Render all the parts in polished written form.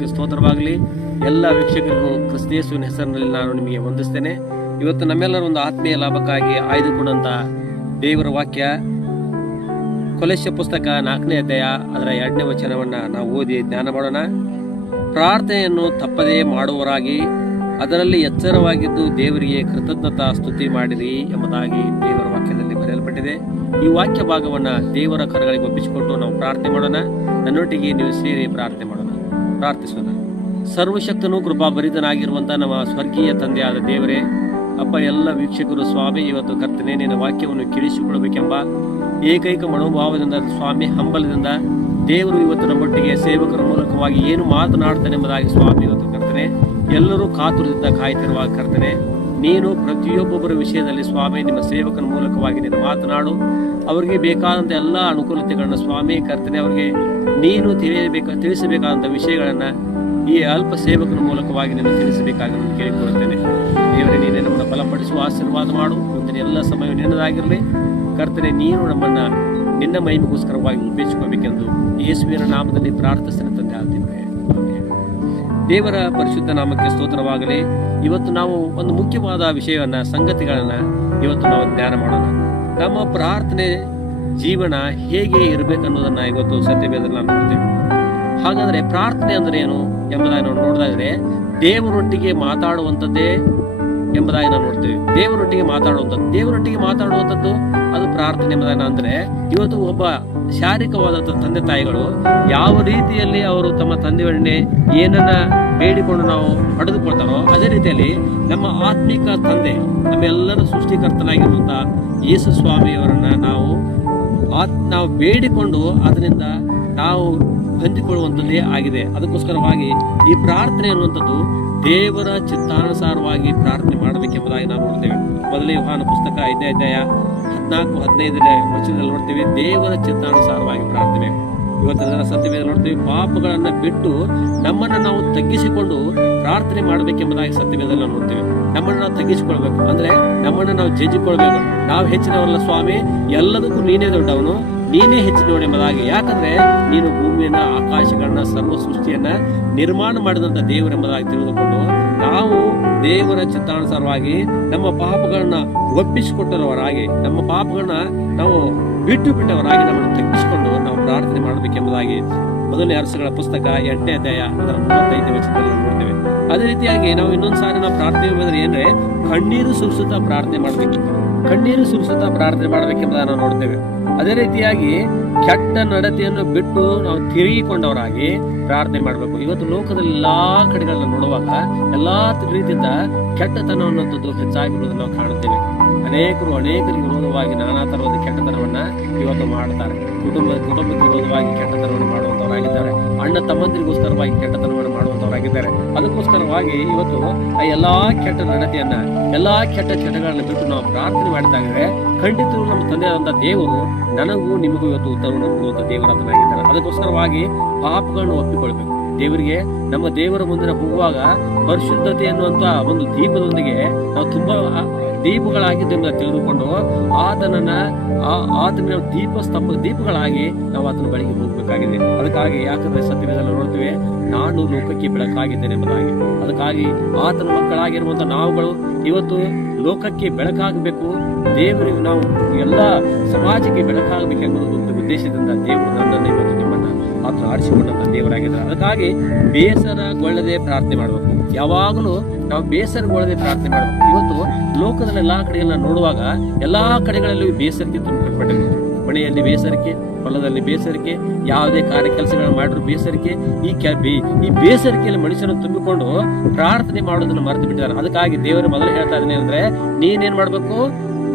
ನಾಮಕ್ಕೆ ಸ್ತೋತ್ರವಾಗಲಿ. ಎಲ್ಲ ವೀಕ್ಷಕರಿಗೂ ಕ್ರಿಸ್ತೇಸುವಿನ ಹೆಸರಿನಲ್ಲಿ ನಾನು ನಿಮಗೆ ವಂದಿಸ್ತೇನೆ. ಇವತ್ತು ನಮ್ಮೆಲ್ಲರ ಒಂದು ಆತ್ಮೀಯ ಲಾಭಕ್ಕಾಗಿ ಆಯ್ದುಕೊಂಡಂತ ದೇವರ ವಾಕ್ಯ ಕೊಲಸ್ಯ ಪುಸ್ತಕ 4ನೇ ಅಧ್ಯಾಯ ಅದರ 2ನೇ ವಚನವನ್ನ ನಾವು ಓದಿ ಧ್ಯಾನ ಮಾಡೋಣ. ಪ್ರಾರ್ಥನೆಯನ್ನು ತಪ್ಪದೇ ಮಾಡುವವರಾಗಿ ಅದರಲ್ಲಿ ಎಚ್ಚರವಾಗಿದ್ದು ದೇವರಿಗೆ ಕೃತಜ್ಞತಾ ಸ್ತುತಿ ಮಾಡಿರಿ ಎಂಬುದಾಗಿ ದೇವರ ವಾಕ್ಯದಲ್ಲಿ ಬರೆಯಲ್ಪಟ್ಟಿದೆ. ಈ ವಾಕ್ಯ ಭಾಗವನ್ನ ದೇವರ ಕರಗಳಿಗೆ ಒಪ್ಪಿಸಿಕೊಂಡು ನಾವು ಪ್ರಾರ್ಥನೆ ಮಾಡೋಣ. ನನ್ನೊಟ್ಟಿಗೆ ನೀವು ಸೇರಿ ಪ್ರಾರ್ಥನೆ ಮಾಡೋಣ. ಪ್ರಾರ್ಥಿಸೋಣ. ಸರ್ವಶಕ್ತನು ಕೃಪಾಭರಿತನಾಗಿರುವಂತಹ ನಮ್ಮ ಸ್ವರ್ಗೀಯ ತಂದೆಯಾದ ದೇವರೇ, ಅಪ್ಪ, ಎಲ್ಲ ವೀಕ್ಷಕರು ಸ್ವಾಮಿ, ಇವತ್ತು ಕರ್ತನೆ ನಿನ್ನ ವಾಕ್ಯವನ್ನು ಕೇಳಿಸಿಕೊಳ್ಳಬೇಕೆಂಬ ಏಕೈಕ ಮನೋಭಾವದಿಂದ ಸ್ವಾಮಿ, ಹಂಬಲದಿಂದ ದೇವರು ಇವತ್ತು ನಮ್ಮೊಟ್ಟಿಗೆ ಸೇವಕರ ಮೂಲಕವಾಗಿ ಏನು ಮಾತನಾಡ್ತಾನೆ ಎಂಬುದಾಗಿ ಸ್ವಾಮಿ, ಇವತ್ತು ಕರ್ತನೆ ಎಲ್ಲರೂ ಕಾತುರದಿಂದ ಕಾಯ್ತಿರುವಾಗ ಕರ್ತನೆ ನೀನು ಪ್ರತಿಯೊಬ್ಬೊಬ್ಬರ ವಿಷಯದಲ್ಲಿ ಸ್ವಾಮಿ ನಿಮ್ಮ ಸೇವಕನ ಮೂಲಕವಾಗಿ ನೀನು ಮಾತನಾಡು. ಅವರಿಗೆ ಬೇಕಾದಂಥ ಎಲ್ಲ ಅನುಕೂಲತೆಗಳನ್ನ ಸ್ವಾಮಿ ಕರ್ತನೆ ಅವರಿಗೆ ನೀನು ತಿಳಿಸಬೇಕಾದಂಥ ವಿಷಯಗಳನ್ನ ಈ ಅಲ್ಪ ಸೇವಕನ ಮೂಲಕವಾಗಿ ನೀನು ತಿಳಿಸಬೇಕಾಗಿ ನಾನು ಕೇಳಿಕೊಳ್ಳುತ್ತೇನೆ. ದೇವರೇ, ನೀನೇ ನಮ್ಮನ್ನು ಬಲಪಡಿಸುವ ಆಶೀರ್ವಾದ ಮಾಡು. ಮುಂದಿನ ಎಲ್ಲ ಸಮಯ ನಿನ್ನದಾಗಿರಲಿ ಕರ್ತನೆ. ನೀನು ನಮ್ಮನ್ನ ನಿನ್ನ ಮಹಿಮೆಗೋಸ್ಕರವಾಗಿ ಉಪಯೋಗಿಸಿಕೊಳ್ಳಬೇಕೆಂದು ಯೇಸುವಿನ ನಾಮದಲ್ಲಿ ಪ್ರಾರ್ಥಿಸ್ತೇನೆ ತಂದೆ ಆದೇವರೇ. ದೇವರ ಪರಿಶುದ್ಧ ನಾಮಕ್ಕೆ ಸ್ತೋತ್ರವಾಗಲಿ. ಇವತ್ತು ನಾವು ಒಂದು ಮುಖ್ಯವಾದ ವಿಷಯವನ್ನ ಸಂಗತಿಗಳನ್ನ ಇವತ್ತು ನಾವು ಧ್ಯಾನ ಮಾಡೋಣ. ನಮ್ಮ ಪ್ರಾರ್ಥನೆ ಜೀವನ ಹೇಗೆ ಇರಬೇಕನ್ನೋದನ್ನ ಇವತ್ತು ಸತ್ಯವೇದದಲ್ಲಿ ನಾವು ನೋಡ್ತೇವೆ. ಹಾಗಾದ್ರೆ ಪ್ರಾರ್ಥನೆ ಅಂದ್ರೆ ಏನು ಎಂಬುದಾಗಿ ನಾವು ನೋಡಿದ್ರೆ ದೇವರೊಟ್ಟಿಗೆ ಮಾತಾಡುವಂಥದ್ದೇ ಎಂಬುದಾಗಿ ನಾವು ನೋಡ್ತೇವೆ. ದೇವರೊಟ್ಟಿಗೆ ಮಾತಾಡುವಂಥದ್ದು ಅದು ಪ್ರಾರ್ಥನೆ ಎಂಬುದಾಗಿ ಅಂದ್ರೆ ಇವತ್ತು ಒಬ್ಬ ಶಾರೀರಿಕವಾದಂಥ ತಂದೆ ತಾಯಿಗಳು ಯಾವ ರೀತಿಯಲ್ಲಿ ಅವರು ತಮ್ಮ ತಂದೆಯೊಡನೆ ಏನನ್ನ ಬೇಡಿಕೊಂಡು ನಾವು ಪಡೆದುಕೊಳ್ತಾರೋ ಅದೇ ರೀತಿಯಲ್ಲಿ ನಮ್ಮ ಆತ್ಮಿಕ ತಂದೆ, ನಮ್ಮೆಲ್ಲರ ಸೃಷ್ಟಿಕರ್ತನಾಗಿರುವಂತಹ ಯೇಸು ಸ್ವಾಮಿಯವರನ್ನ ನಾವು ಬೇಡಿಕೊಂಡು ಅದರಿಂದ ನಾವು ಹೊಂದಿಕೊಳ್ಳುವಂಥದ್ದೇ ಆಗಿದೆ. ಅದಕ್ಕೋಸ್ಕರವಾಗಿ ಈ ಪ್ರಾರ್ಥನೆ ಅನ್ನುವಂಥದ್ದು ದೇವರ ಚಿತ್ತಾನುಸಾರವಾಗಿ ಪ್ರಾರ್ಥನೆ ಮಾಡಬೇಕೆಂಬುದಾಗಿ ನಾವು ನೋಡ್ತೇವೆ. ಮೊದಲನೇ ಯೋಹಾನ ಪುಸ್ತಕ 5ನೇ ಅಧ್ಯಾಯ 14-15ನೇ ವಚನದಲ್ಲಿ ನೋಡ್ತೇವೆ, ದೇವರ ಚಿತ್ತಾನುಸಾರವಾಗಿ ಪ್ರಾರ್ಥನೆ. ಇವತ್ತಿನ ಸತ್ಯವೇದ ನೋಡ್ತೇವೆ, ಪಾಪಗಳನ್ನ ಬಿಟ್ಟು ನಮ್ಮನ್ನ ನಾವು ತಗ್ಗಿಸಿಕೊಂಡು ಪ್ರಾರ್ಥನೆ ಮಾಡಬೇಕೆಂಬುದಾಗಿ ಸತ್ಯವೇದದಲ್ಲಿ ನಾವು ನೋಡ್ತೇವೆ. ನಮ್ಮನ್ನ ನಾವು ತಗ್ಗಿಸಿಕೊಳ್ಬೇಕು ಅಂದ್ರೆ ನಮ್ಮನ್ನ ನಾವು ಜಜ್ಜಿಕೊಳ್ಬೇಕು. ನಾವು ಹೆಚ್ಚಿನವರಲ್ಲ ಸ್ವಾಮಿ, ಎಲ್ಲದಕ್ಕೂ ನೀನೇ ದೊಡ್ಡವನು, ನೀನೇ ಹೆಚ್ಚಿನವನು ಎಂಬುದಾಗಿ. ಯಾಕಂದ್ರೆ ನೀನು ಭೂಮಿಯನ್ನ, ಆಕಾಶಗಳನ್ನ, ಸರ್ವ ಸೃಷ್ಟಿಯನ್ನ ನಿರ್ಮಾಣ ಮಾಡಿದಂತ ದೇವರೆಂಬುದಾಗಿ ತಿಳಿದುಕೊಂಡು ನಾವು ದೇವರ ಚಿತ್ತಾನುಸಾರವಾಗಿ ನಮ್ಮ ಪಾಪಗಳನ್ನ ಒಪ್ಪಿಸಿಕೊಟ್ಟವರಾಗಿ, ನಮ್ಮ ಪಾಪಗಳನ್ನ ನಾವು ಬಿಟ್ಟವರಾಗಿ ನಮ್ಮನ್ನು ತಗ್ಗಿಸಿಕೊಂಡು ನಾವು ಪ್ರಾರ್ಥನೆ ಮಾಡಬೇಕೆಂಬುದಾಗಿ ಮೊದಲನೇ ಅರಸುಗಳ ಪುಸ್ತಕ 8ನೇ ಅಧ್ಯಾಯ ಅದರ 35ನೇ ವಚನದಲ್ಲಿ ನೋಡ್ತೇವೆ. ಅದೇ ರೀತಿಯಾಗಿ ನಾವು ಇನ್ನೊಂದು ಸಾರಿ ನಾವು ಪ್ರಾರ್ಥನೆ ಮಾಡಿದ್ರೆ ಏನ್ರೆ ಕಣ್ಣೀರು ಸುರಿಸುತ್ತಾ ಪ್ರಾರ್ಥನೆ ಮಾಡಬೇಕೆಂಬುದನ್ನು ನಾವು ನೋಡ್ತೇವೆ. ಅದೇ ರೀತಿಯಾಗಿ ಕೆಟ್ಟ ನಡತೆಯನ್ನು ಬಿಟ್ಟು ನಾವು ತಿರುಗಿಕೊಂಡವರಾಗಿ ಪ್ರಾರ್ಥನೆ ಮಾಡಬೇಕು. ಇವತ್ತು ಲೋಕದಲ್ಲಿ ಎಲ್ಲಾ ಕಡೆಗಳನ್ನ ನೋಡುವಾಗ ಎಲ್ಲಾ ರೀತಿಯಿಂದ ಕೆಟ್ಟತನ ಅನ್ನೋಂಥದ್ದು ಹೆಚ್ಚಾಗಿರುವುದನ್ನು ನಾವು ಕಾಣುತ್ತೇವೆ. ಅನೇಕರಿಗೆ ವಿರೋಧವಾಗಿ ನಾನಾ ತರವಾದ ಕೆಟ್ಟತನವನ್ನ ಇವತ್ತು ಮಾಡ್ತಾರೆ. ಕುಟುಂಬಕ್ಕೆ ವಿರೋಧವಾಗಿ ಕೆಟ್ಟತನವನ್ನು ಮಾಡುವಂತವರಾಗಿದ್ದಾರೆ. ಅಣ್ಣ ತಮ್ಮಂದಿರಿಗೋಸ್ಕರವಾಗಿ ಕೆಟ್ಟತನವನ್ನು ಮಾಡುವಂತವರಾಗಿದ್ದಾರೆ. ಅದಕ್ಕೋಸ್ಕರವಾಗಿ ಇವತ್ತು ಆ ಎಲ್ಲಾ ಕೆಟ್ಟ ನಡತೆಯನ್ನ, ಎಲ್ಲಾ ಕೆಟ್ಟ ಚಟಗಳನ್ನ ಬಿಟ್ಟು ನಾವು ಪ್ರಾರ್ಥನೆ ಮಾಡಿದಾಗಲೇ ಖಂಡಿತರು ನಮ್ಮ ತಂದೆಯಾದಂತಹ ದೇವರು ನನಗೂ ನಿಮಗೂ ಇವತ್ತು ಉತ್ತರವನ್ನು ಕೊಡುವಂತ ದೇವರಾತನಾಗಿದ್ದಾರೆ. ಅದಕ್ಕೋಸ್ಕರವಾಗಿ ಪಾಪಗಳನ್ನು ಒಪ್ಪಿಕೊಳ್ಬೇಕು. ದೇವರಿಗೆ ನಮ್ಮ ದೇವರ ಮುಂದೆ ಹೋಗುವಾಗ ಪರಿಶುದ್ಧತೆ ಎನ್ನುವಂತ ಒಂದು ದೀಪದೊಂದಿಗೆ ನಾವು ತುಂಬಾ ದೀಪಗಳಾಗಿದ್ದರಿಂದ ತಿಳಿದುಕೊಂಡು ಆತನ ದೀಪಗಳಾಗಿ ನಾವು ಆತನ ಬಳಿಗೆ ಹೋಗ್ಬೇಕಾಗಿದೆ. ಅದಕ್ಕಾಗಿ ಯಾಕಂದ್ರೆ ಸತ್ಯವೇದದಲ್ಲಿ ನೋಡ್ತೇವೆ, ನಾನು ಲೋಕಕ್ಕೆ ಬೆಳಕಾಗಿದ್ದೇನೆ ಎಂಬುದಾಗಿ. ಅದಕ್ಕಾಗಿ ಆತನ ಮಕ್ಕಳಾಗಿರುವಂತ ನಾವುಗಳು ಇವತ್ತು ಲೋಕಕ್ಕೆ ಬೆಳಕಾಗಬೇಕು, ದೇವರಿಗೆ ನಾವು ಎಲ್ಲ ಸಮಾಜಕ್ಕೆ ಬೆಳಕಾಗಬೇಕೆಂಬ ಒಂದು ಉದ್ದೇಶದಿಂದ ದೇವರು ನನ್ನನ್ನು ಇವತ್ತು ನಿಮ್ಮನ್ನ ಆತನ ಆರಿಸಿಕೊಂಡಂತ ದೇವರಾಗಿದ್ದಾರೆ. ಅದಕ್ಕಾಗಿ ಬೇಸರಗೊಳ್ಳದೆ ಪ್ರಾರ್ಥನೆ ಮಾಡಬೇಕು. ಯಾವಾಗಲೂ ನಾವು ಬೇಸರಗೊಳ್ಳದೆ ಪ್ರಾರ್ಥನೆ ಮಾಡಬೇಕು. ಇವತ್ತು ಲೋಕದಲ್ಲಿ ಎಲ್ಲಾ ಕಡೆಗಳನ್ನ ನೋಡುವಾಗ ಎಲ್ಲಾ ಕಡೆಗಳಲ್ಲೂ ಬೇಸರಿಕೆ ತುಂಬಿಕೊಂಡಿದೆ. ಮನೆಯಲ್ಲಿ ಬೇಸರಿಕೆ, ಹೊಲದಲ್ಲಿ ಬೇಸರಿಕೆ, ಯಾವುದೇ ಕಾರ್ಯ ಕೆಲಸಗಳನ್ನು ಮಾಡಿದ್ರು ಬೇಸರಿಕೆ. ಈ ಬೇಸರಿಕೆಯಲ್ಲಿ ಮನುಷ್ಯರನ್ನು ತುಂಬಿಕೊಂಡು ಪ್ರಾರ್ಥನೆ ಮಾಡೋದನ್ನ ಮರೆತು ಬಿಟ್ಟಿದ್ದಾರೆ. ಅದಕ್ಕಾಗಿ ದೇವರು ಮೊದಲು ಹೇಳ್ತಾ ಇದ್ದಾನೆ ಅಂದ್ರೆ ನೀನೇನ್ ಮಾಡ್ಬೇಕು,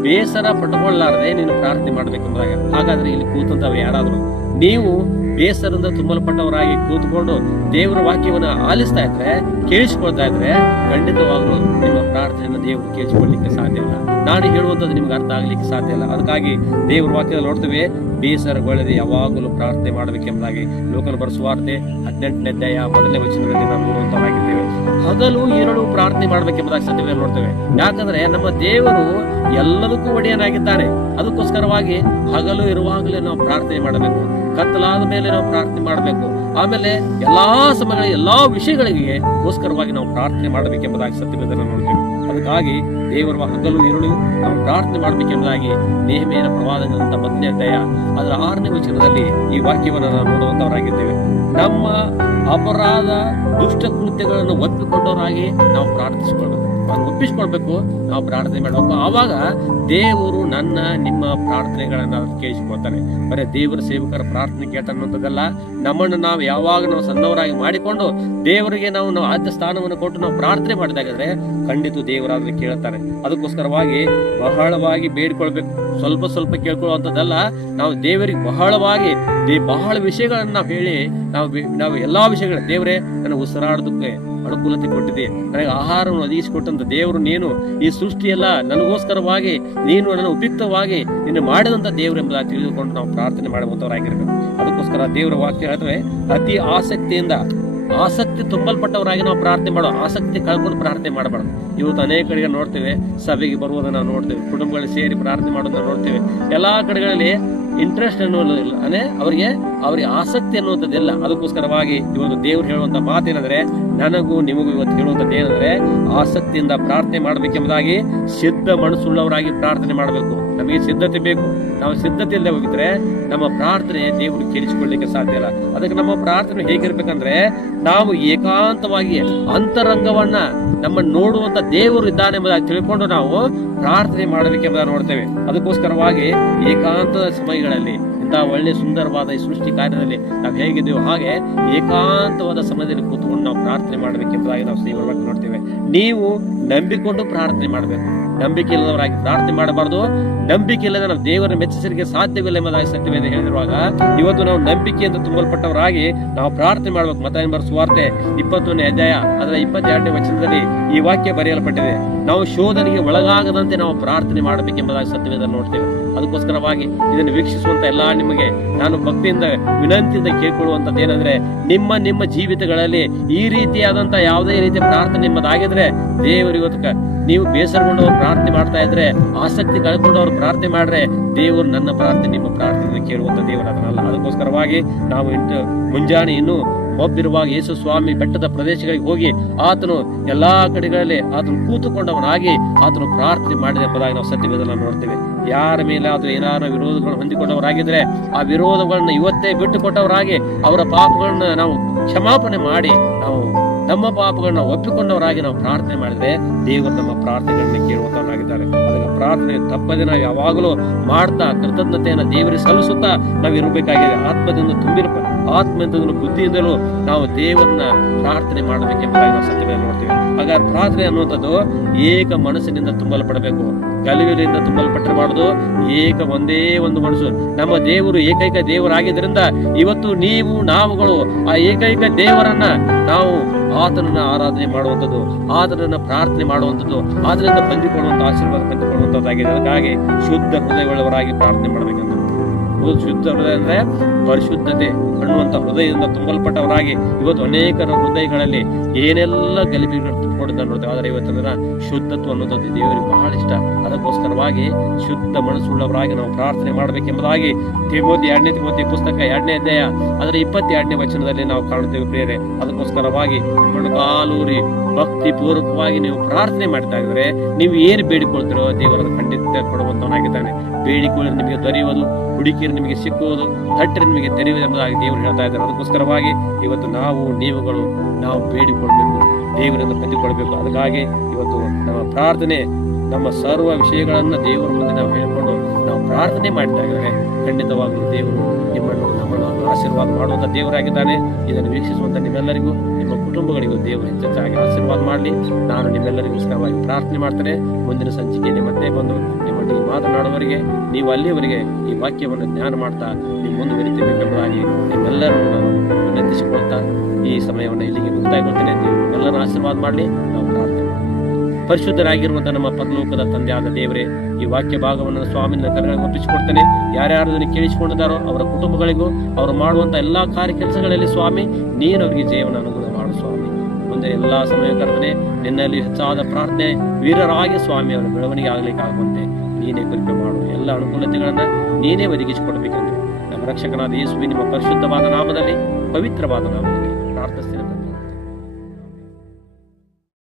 ಬೇಸರ ಪಟ್ಟುಕೊಳ್ಳಾರದೆ ನೀನು ಪ್ರಾರ್ಥನೆ ಮಾಡ್ಬೇಕೆಂಬುದಾಗ. ಹಾಗಾದ್ರೆ ಇಲ್ಲಿ ಕೂತಂತವ್ರು ಯಾರಾದ್ರು ನೀವು ಬೇಸರದಿಂದ ತುಂಬಲ್ಪಟ್ಟವರಾಗಿ ಕೂತ್ಕೊಂಡು ದೇವರ ವಾಕ್ಯವನ್ನು ಆಲಿಸ್ತಾ ಇದ್ರೆ, ಕೇಳಿಸಿಕೊಳ್ತಾ ಇದ್ರೆ ಖಂಡಿತವಾಗ್ಲೂ ನಿಮ್ಮ ಪ್ರಾರ್ಥನೆಯನ್ನು ದೇವರು ಕೇಳಿಸಿಕೊಳ್ಳಲಿಕ್ಕೆ ಸಾಧ್ಯ ಇಲ್ಲ. ನಾನು ಹೇಳುವಂಥದ್ದು ನಿಮ್ಗೆ ಅರ್ಥ ಆಗ್ಲಿಕ್ಕೆ ಸಾಧ್ಯ ಇಲ್ಲ. ಅದಕ್ಕಾಗಿ ದೇವರ ವಾಕ್ಯದಲ್ಲಿ ನೋಡ್ತೇವೆ, ಬೇಸರಗೊಳ್ಳದೆ ಯಾವಾಗಲೂ ಪ್ರಾರ್ಥನೆ ಮಾಡಬೇಕೆಂಬುದಾಗಿ ಲೋಕನ ಬರೆಸುವಾರ್ತೆ 18ನೇ ಅಧ್ಯಾಯ 1ನೇ ವಚನದಲ್ಲಿ ನಾವು ನೋಡುವಂತವಾಗಿದ್ದೇವೆ. ಹಗಲು ಇರಳು ಪ್ರಾರ್ಥನೆ ಮಾಡಬೇಕೆಂಬುದಾಗಿ ಸತ್ಯವೇದ ನೋಡ್ತೇವೆ. ಯಾಕಂದ್ರೆ ನಮ್ಮ ದೇವರು ಎಲ್ಲದಕ್ಕೂ ಒಡೆಯನಾಗಿದ್ದಾನೆ. ಅದಕ್ಕೋಸ್ಕರವಾಗಿ ಹಗಲು ಇರುವಾಗಲೇ ನಾವು ಪ್ರಾರ್ಥನೆ ಮಾಡಬೇಕು. ಕತ್ತಲಾದ ಮೇಲೆ ನಾವು ಪ್ರಾರ್ಥನೆ ಮಾಡಬೇಕು. ಆಮೇಲೆ ಎಲ್ಲಾ ಸಮಯಗಳಲ್ಲಿ ಎಲ್ಲಾ ವಿಷಯಗಳಿಗೆ ಗೋಸ್ಕರವಾಗಿ ನಾವು ಪ್ರಾರ್ಥನೆ ಮಾಡಬೇಕೆಂಬುದಾಗಿ ಸತ್ಯವೇದನ ನೋಡ್ತೇವೆ. ಅದಕ್ಕಾಗಿ ದೇವರ ಹಗಲು ಇರುಳು ನಾವು ಪ್ರಾರ್ಥನೆ ಮಾಡಬೇಕೆಂಬುದಾಗಿ ನೆಹೆಮೀಯನ ಪ್ರವಾದನಂತ 10ನೇ ಅಧ್ಯಾಯ ಅದರ 6ನೇ ವಚನದಲ್ಲಿ ಈ ವಾಕ್ಯವನ್ನು ನಾವು ನೋಡುವಂತವರಾಗಿದ್ದೇವೆ. ನಮ್ಮ ಅಪರಾಧ ದುಷ್ಟ ಕೃತ್ಯಗಳನ್ನು ಒಪ್ಪಿಕೊಂಡವರಾಗಿ ನಾವು ಪ್ರಾರ್ಥಿಸಿಕೊಳ್ಬೇಕು. ಅದನ್ನು ಒಪ್ಪಿಸಿಕೊಳ್ಬೇಕು, ನಾವು ಪ್ರಾರ್ಥನೆ ಮಾಡಬೇಕು. ಆವಾಗ ದೇವರು ನಿಮ್ಮ ಪ್ರಾರ್ಥನೆಗಳನ್ನ ಕೇಳಿಸಿಕೊಳ್ತಾನೆ. ಬರೀ ದೇವರ ಸೇವಕರ ಪ್ರಾರ್ಥನೆ ಕೇಳ್ತಾನಂತದಲ್ಲ, ನಮ್ಮನ್ನು ನಾವು ಯಾವಾಗ ನಾವು ಸಣ್ಣವರಾಗಿ ಮಾಡಿಕೊಂಡು ದೇವರಿಗೆ ನಾವು ಆದ್ಯ ಸ್ಥಾನವನ್ನು ಕೊಟ್ಟು ನಾವು ಪ್ರಾರ್ಥನೆ ಮಾಡಿದಾಗಾದ್ರೆ ಖಂಡಿತ ದೇವರಾದ್ರೆ ಕೇಳ್ತಾನೆ. ಅದಕ್ಕೋಸ್ಕರವಾಗಿ ಬಹಳವಾಗಿ ಬೇಡಿಕೊಳ್ಬೇಕು. ಸ್ವಲ್ಪ ಸ್ವಲ್ಪ ಕೇಳ್ಕೊಳ್ಳುವಂಥದ್ದಲ್ಲ, ನಾವು ದೇವರಿಗೆ ಬಹಳವಾಗಿ ಬಹಳ ವಿಷಯಗಳನ್ನ ನಾವು ಹೇಳಿ ನಾವು ಎಲ್ಲಾ ವಿಷಯಗಳ ದೇವರೇ ನನ್ನ ಉಸಿರಾಡೋದಕ್ಕೆ ಅನುಕೂಲತೆ ಕೊಟ್ಟಿದೆ, ನನಗೆ ಆಹಾರವನ್ನು ಒದಗಿಸಿಕೊಟ್ಟಂತ ದೇವರು ನೀನು, ಈ ಸೃಷ್ಟಿಯೆಲ್ಲ ನನಗೋಸ್ಕರವಾಗಿ ನೀನು ನನ್ನ ಉಪಯುಕ್ತವಾಗಿ ನೀನು ಮಾಡಿದಂತ ದೇವರು ಎಂಬುದಾಗಿ ತಿಳಿದುಕೊಂಡು ನಾವು ಪ್ರಾರ್ಥನೆ ಮಾಡುವಂತವರಾಗಿರ್ಬೇಕು. ಅದಕ್ಕೋಸ್ಕರ ದೇವರ ವಾಕ್ಯ ಹೇಳ್ತವೆ, ಅತಿ ಆಸಕ್ತಿ ತುಂಬಲ್ಪಟ್ಟವರಾಗಿ ನಾವು ಪ್ರಾರ್ಥನೆ ಮಾಡೋ, ಆಸಕ್ತಿ ಕಳ್ಕೊಂಡು ಪ್ರಾರ್ಥನೆ ಮಾಡಬಾರ್ದು. ಇವತ್ತು ಅನೇಕ ಕಡೆಗೆ ನೋಡ್ತೇವೆ, ಸಭೆಗೆ ಬರುವುದನ್ನು ನಾವು ನೋಡ್ತೇವೆ, ಕುಟುಂಬಗಳಲ್ಲಿ ಸೇರಿ ಪ್ರಾರ್ಥನೆ ಮಾಡೋದನ್ನ ನೋಡ್ತೇವೆ. ಎಲ್ಲಾ ಕಡೆಗಳಲ್ಲಿ ಇಂಟ್ರೆಸ್ಟ್ ಅನ್ನೋದಿಲ್ಲ, ಅವರಿಗೆ ಆಸಕ್ತಿ ಅನ್ನುವಂಥದ್ದಿಲ್ಲ. ಅದಕ್ಕೋಸ್ಕರವಾಗಿ ಇವತ್ತು ದೇವರು ಹೇಳುವಂತ ಮಾತೇನಂದ್ರೆ, ನನಗೂ ನಿಮಗೂ ಇವತ್ತು ಹೇಳುವಂಥದ್ದು ಏನಂದ್ರೆ, ಆಸಕ್ತಿಯಿಂದ ಪ್ರಾರ್ಥನೆ ಮಾಡಬೇಕೆಂಬುದಾಗಿ ಸಿದ್ಧ ಮನಸ್ಸುಳ್ಳವರಾಗಿ ಪ್ರಾರ್ಥನೆ ಮಾಡಬೇಕು. ನಮಗೆ ಸಿದ್ಧತೆ ಬೇಕು. ನಾವು ಸಿದ್ಧತೆ ಇಲ್ಲದೆ ಹೋಗಿದ್ರೆ ನಮ್ಮ ಪ್ರಾರ್ಥನೆ ದೇವರು ಕೇಳಿಸಿಕೊಳ್ಳಲಿಕ್ಕೆ ಸಾಧ್ಯ ಇಲ್ಲ. ಅದಕ್ಕೆ ನಮ್ಮ ಪ್ರಾರ್ಥನೆ ಹೇಗಿರ್ಬೇಕಂದ್ರೆ, ನಾವು ಏಕಾಂತವಾಗಿ ಅಂತರಂಗವನ್ನ ನಮ್ಮ ನೋಡುವಂತ ದೇವರು ಇದ್ದಾನೆ ಎಂಬುದಾಗಿ ತಿಳ್ಕೊಂಡು ನಾವು ಪ್ರಾರ್ಥನೆ ಮಾಡಬೇಕೆಂಬುದಾಗಿ ನೋಡ್ತೇವೆ. ಅದಕ್ಕೋಸ್ಕರವಾಗಿ ಏಕಾಂತದ ಸಮಯಗಳಲ್ಲಿ ಇಂತಹ ಒಳ್ಳೆ ಸುಂದರವಾದ ಈ ಸೃಷ್ಟಿ ಕಾರ್ಯದಲ್ಲಿ ನಾವು ಹೇಗಿದ್ದೇವೆ ಹಾಗೆ ಏಕಾಂತವಾದ ಸಮಯದಲ್ಲಿ ಕೂತ್ಕೊಂಡು ನಾವು ಪ್ರಾರ್ಥನೆ ಮಾಡಬೇಕೆಂಬುದಾಗಿ ನಾವು ದೇವರ ನೋಡ್ತೇವೆ. ನೀವು ನಂಬಿಕೊಂಡು ಪ್ರಾರ್ಥನೆ ಮಾಡಬೇಕು, ನಂಬಿಕೆ ಇಲ್ಲದವರಾಗಿ ಪ್ರಾರ್ಥನೆ ಮಾಡಬಾರದು. ನಂಬಿಕೆ ಇಲ್ಲದೆ ನಾವು ದೇವರನ್ನು ಮೆಚ್ಚಿಸಲಿಕ್ಕೆ ಸಾಧ್ಯವಿಲ್ಲ ಎಂಬುದಾಗಿ ಸತ್ಯವೇದ ಹೇಳಿರುವಾಗ ಇವತ್ತು ನಾವು ನಂಬಿಕೆಯಿಂದ ತುಂಬಲ್ಪಟ್ಟವರಾಗಿ ನಾವು ಪ್ರಾರ್ಥನೆ ಮಾಡಬೇಕು. ಮತ್ತಾಯನ ಸುವಾರ್ತೆ 21ನೇ ಅಧ್ಯಾಯ ಅದರ 22ನೇ ವಚನದಲ್ಲಿ ಈ ವಾಕ್ಯ ಬರೆಯಲ್ಪಟ್ಟಿದೆ, ನಾವು ಶೋಧನೆಗೆ ಒಳಗಾಗದಂತೆ ನಾವು ಪ್ರಾರ್ಥನೆ ಮಾಡಬೇಕೆಂಬುದಾಗಿ ಸತ್ಯವೇದ ನೋಡ್ತೇವೆ. ಅದಕ್ಕೋಸ್ಕರವಾಗಿ ಇದನ್ನು ವೀಕ್ಷಿಸುವಂತ ಎಲ್ಲಾ ನಿಮಗೆ ನಾನು ಭಕ್ತಿಯಿಂದ ವಿನಂತಿಯಿಂದ ಕೇಳ್ಕೊಳ್ಳುವಂತದ್ದು ಏನಂದ್ರೆ, ನಿಮ್ಮ ಜೀವಿತಗಳಲ್ಲಿ ಈ ರೀತಿಯಾದಂತ ಯಾವುದೇ ರೀತಿಯ ಪ್ರಾರ್ಥನೆ ನಿಮ್ಮದಾಗಿದ್ರೆ ದೇವರು ಇವತ್ತು ನೀವು ಬೇಸರಗೊಂಡವರು ಪ್ರಾರ್ಥನೆ ಮಾಡ್ತಾ ಇದ್ರೆ, ಆಸಕ್ತಿ ಕಳ್ಕೊಂಡವರು ಪ್ರಾರ್ಥನೆ ಮಾಡ್ರೆ ದೇವರು ನನ್ನ ಪ್ರಾರ್ಥನೆ ನಿಮ್ಮ ಪ್ರಾರ್ಥನೆ ಕೇಳುವಂತ ದೇವರಾದನಲ್ಲ. ಅದಕ್ಕೋಸ್ಕರವಾಗಿ ನಾವು ಮುಂಜಾನೆ ಇನ್ನು ಒಬ್ಬಿರುವಾಗ ಯೇಸು ಸ್ವಾಮಿ ಬೆಟ್ಟದ ಪ್ರದೇಶಗಳಿಗೆ ಹೋಗಿ ಆತನು ಎಲ್ಲಾ ಕಡೆಗಳಲ್ಲಿ ಆತನು ಕೂತುಕೊಂಡವನಾಗಿ ಆತನು ಪ್ರಾರ್ಥನೆ ಮಾಡಿದ ಎಂಬುದಾಗಿ ನಾವು ಸತ್ಯವೇದನ ನೋಡ್ತೇವೆ. ಯಾರ ಮೇಲೆ ಆತನು ಏನಾರು ವಿರೋಧಗಳನ್ನು ಹೊಂದಿಕೊಂಡವರಾಗಿದ್ರೆ ಆ ವಿರೋಧಗಳನ್ನ ಇವತ್ತೇ ಬಿಟ್ಟು ಕೊಟ್ಟವರಾಗಿ ಅವರ ಪಾಪಗಳನ್ನ ನಾವು ಕ್ಷಮಾಪಣೆ ಮಾಡಿ ನಾವು ನಮ್ಮ ಪಾಪಗಳನ್ನ ಒಪ್ಪಿಕೊಂಡವರಾಗಿ ನಾವು ಪ್ರಾರ್ಥನೆ ಮಾಡಿದ್ರೆ ದೇವರು ನಮ್ಮ ಪ್ರಾರ್ಥನೆಗಳನ್ನ ಕೇಳುವಂತವರಾಗಿದ್ದಾರೆ. ಅದಕ್ಕೆ ಪ್ರಾರ್ಥನೆ ತಪ್ಪದೆ ನಾವು ಯಾವಾಗಲೂ ಮಾಡ್ತಾ ಕೃತಜ್ಞತೆಯನ್ನ ದೇವರಿಗೆ ಸಲ್ಲಿಸುತ್ತಾ ನಾವು ಇರಬೇಕಾಗಿದೆ. ಆತ್ಮದಿಂದ ಬುದ್ಧಿಯಿಂದಲೂ ನಾವು ದೇವರನ್ನ ಪ್ರಾರ್ಥನೆ ಮಾಡಬೇಕೆಂಬುದಾಗಿ ನಾವು ಸತ್ಯವಾಗಿ ನೋಡ್ತೀವಿ. ಹಾಗಾದ್ರೆ ಪ್ರಾರ್ಥನೆ ಅನ್ನುವಂಥದ್ದು ಏಕ ಮನಸ್ಸಿನಿಂದ ತುಂಬಲ್ಪಡಬೇಕು, ಗಲುವಿನಿಂದ ತುಂಬಲ್ಪಟ್ಟಿರಬಾರದು. ಒಂದೇ ಒಂದು ಮನಸ್ಸು. ನಮ್ಮ ದೇವರು ಏಕೈಕ ದೇವರಾಗಿದ್ದರಿಂದ ಇವತ್ತು ನಾವುಗಳು ಆ ಏಕೈಕ ದೇವರನ್ನ ನಾವು ಆತನನ್ನ ಆರಾಧನೆ ಮಾಡುವಂಥದ್ದು, ಆತನನ್ನ ಪ್ರಾರ್ಥನೆ ಮಾಡುವಂಥದ್ದು, ಆತನಿಂದ ಹೊಂದಿಕೊಳ್ಳುವಂತ ಆಶೀರ್ವಾದ ಹೊಂದಿಕೊಳ್ಳುವಂಥದ್ದಾಗಿದೆ. ಅದಕ್ಕಾಗಿ ಶುದ್ಧ ಹೃದಯವುಳ್ಳವರಾಗಿ ಪ್ರಾರ್ಥನೆ ಮಾಡಬೇಕಂತ. ಶುದ್ಧ ಹೃದಯ ಅಂದ್ರೆ ಪರಿಶುದ್ಧತೆ ಅನ್ನುವಂತ ಹೃದಯದಿಂದ ತುಂಬಲ್ಪಟ್ಟವರಾಗಿ ಇವತ್ತು ಅನೇಕರ ಹೃದಯಗಳಲ್ಲಿ ಏನೆಲ್ಲ ಗಲಿಬಿಲಿಟ್ಕೊಂಡಿದ್ದ ನೋಡ್ತೇವೆ. ಆದರೆ ಇವತ್ತಿನ ಶುದ್ಧತ್ವ ಅನ್ನೋದು ದೇವರಿಗೆ ಬಹಳ ಇಷ್ಟ. ಅದಕ್ಕೋಸ್ಕರವಾಗಿ ಶುದ್ಧ ಮನಸ್ಸುಳ್ಳವರಾಗಿ ನಾವು ಪ್ರಾರ್ಥನೆ ಮಾಡಬೇಕೆಂಬುದಾಗಿ ಎರಡನೇ ತಿಮೋತಿ ಪುಸ್ತಕ 2ನೇ ಅಧ್ಯಾಯ ಅದರ 22ನೇ ವಚನದಲ್ಲಿ ನಾವು ಕಾಣುತ್ತೇವೆ ಪ್ರಿಯರೇ. ಅದಕ್ಕೋಸ್ಕರವಾಗಿ ಮೊಣಕಾಲೂರಿ ಭಕ್ತಿ ಪೂರ್ವಕವಾಗಿ ನೀವು ಪ್ರಾರ್ಥನೆ ಮಾಡ್ತಾ ಇದ್ರೆ ನೀವು ಏನು ಬೇಡಿಕೊಳ್ತೀರೋ ದೇವರ ಖಂಡಿತ ಕೊಡುವಂತವನಾಗಿದ್ದಾನೆ. ಬೇಡಿಕೊಳ್ಳಿ ನಿಮಗೆ ದೊರೆಯುವುದು, ಹುಡುಕಿರಿ ನಿಮಗೆ ಸಿಕ್ಕುವುದು, ತಟ್ಟರೆ ನಿಮಗೆ ತೆರೆಯುವುದು ಎಂಬುದಾಗಿ ದೇವರು ಹೇಳ್ತಾ ಇದ್ದಾರೆ. ಅದಕ್ಕೋಸ್ಕರವಾಗಿ ಇವತ್ತು ನೀವುಗಳು ನಾವು ಬೇಡಿಕೊಳ್ಬೇಕು, ದೇವರಿಂದ ಹೊಂದಿಕೊಳ್ಬೇಕು. ಅದಕ್ಕಾಗಿ ಇವತ್ತು ನಮ್ಮ ಪ್ರಾರ್ಥನೆ ನಮ್ಮ ಸರ್ವ ವಿಷಯಗಳನ್ನ ದೇವರ ಮುಂದೆ ನಾವು ಹೇಳಿಕೊಂಡು ನಾವು ಪ್ರಾರ್ಥನೆ ಮಾಡ್ತಾ ಇದ್ದಾರೆ. ಖಂಡಿತವಾಗಲೂ ದೇವರು ನಮ್ಮನ್ನು ಆಶೀರ್ವಾದ ಮಾಡುವಂತ ದೇವರಾಗಿದ್ದಾನೆ. ಇದನ್ನು ವೀಕ್ಷಿಸುವಂತ ನಿಮ್ಮೆಲ್ಲರಿಗೂ ನಿಮ್ಮ ಕುಟುಂಬಗಳಿಗೂ ದೇವರು ಹೆಚ್ಚಾಗಿ ಆಶೀರ್ವಾದ ಮಾಡಲಿ. ನಾನು ನಿಮ್ಮೆಲ್ಲರಿಗೋಸ್ಕರವಾಗಿ ಪ್ರಾರ್ಥನೆ ಮಾಡ್ತೇನೆ. ಮುಂದಿನ ಸಂಚಿಕೆಯಲ್ಲಿ ಮತ್ತೆ ಬಂದು ನಿಮ್ಮೊಟ್ಟಿಗೆ ಮಾತನಾಡುವವರೆಗೆ ನೀವು ಅಲ್ಲಿಯವರೆಗೆ ಈ ವಾಕ್ಯವನ್ನು ಜ್ಞಾನ ಮಾಡ್ತಾ ನೀವು ಮುಂದುವರಿತೀಬೇಕೆಂಬುದಾಗಿ ನಿಮ್ಮೆಲ್ಲರೂ ನಾನು ವಿನಂತಿಸಿಕೊಳ್ತಾ ಈ ಸಮಯವನ್ನು ಇಲ್ಲಿಗೆ ಮುಕ್ತಾಯಗೊಳ್ತೇನೆ. ಎಲ್ಲರೂ ಆಶೀರ್ವಾದ ಮಾಡಲಿ. ನಾವು ಪ್ರಾರ್ಥನೆ ಪರಿಶುದ್ಧರಾಗಿರುವಂತಹ ನಮ್ಮ ಪರಲೋಕದ ತಂದೆಯಾದ ದೇವರೇ, ಈ ವಾಕ್ಯ ಭಾಗವನ್ನು ಸ್ವಾಮಿನ ಕರೆಗಳಿಗೆ ಒಪ್ಪಿಸಿಕೊಡ್ತೇನೆ. ಯಾರ್ಯಾರು ಅದನ್ನು ಕೇಳಿಸಿಕೊಂಡಿದ್ದಾರೋ ಅವರ ಕುಟುಂಬಗಳಿಗೂ ಅವರು ಮಾಡುವಂತಹ ಎಲ್ಲಾ ಕಾರ್ಯ ಕೆಲಸಗಳಲ್ಲಿ ಸ್ವಾಮಿ ನೀನು ಅವರಿಗೆ ಜೀವನ ಅನುಗ್ರಹ ಮಾಡು ಸ್ವಾಮಿ. ಮುಂದೆ ಎಲ್ಲಾ ಸಮಯ ಕರ್ತನೆ ನಿನ್ನಲ್ಲಿ ಹೆಚ್ಚಾದ ಪ್ರಾರ್ಥನೆ ವೀರರಾಗಿ ಸ್ವಾಮಿ ಅವರ ಬೆಳವಣಿಗೆ ಆಗ್ಲಿಕ್ಕೆ ಆಗುವಂತೆ ನೀನೇ ಕೃಪೆ ಮಾಡು. ಎಲ್ಲ ಅನುಕೂಲತೆಗಳನ್ನ ನೀನೇ ಒದಗಿಸಿಕೊಡ್ಬೇಕೆಂದು ನಮ್ಮ ರಕ್ಷಕನಾದ ಯೇಸುವಿನ ನಿಮ್ಮ ಪರಿಶುದ್ಧವಾದ ನಾಮದಲ್ಲಿ, ಪವಿತ್ರವಾದ ನಾಮದಲ್ಲಿ ಪ್ರಾರ್ಥಿಸ್ತೇನೆ.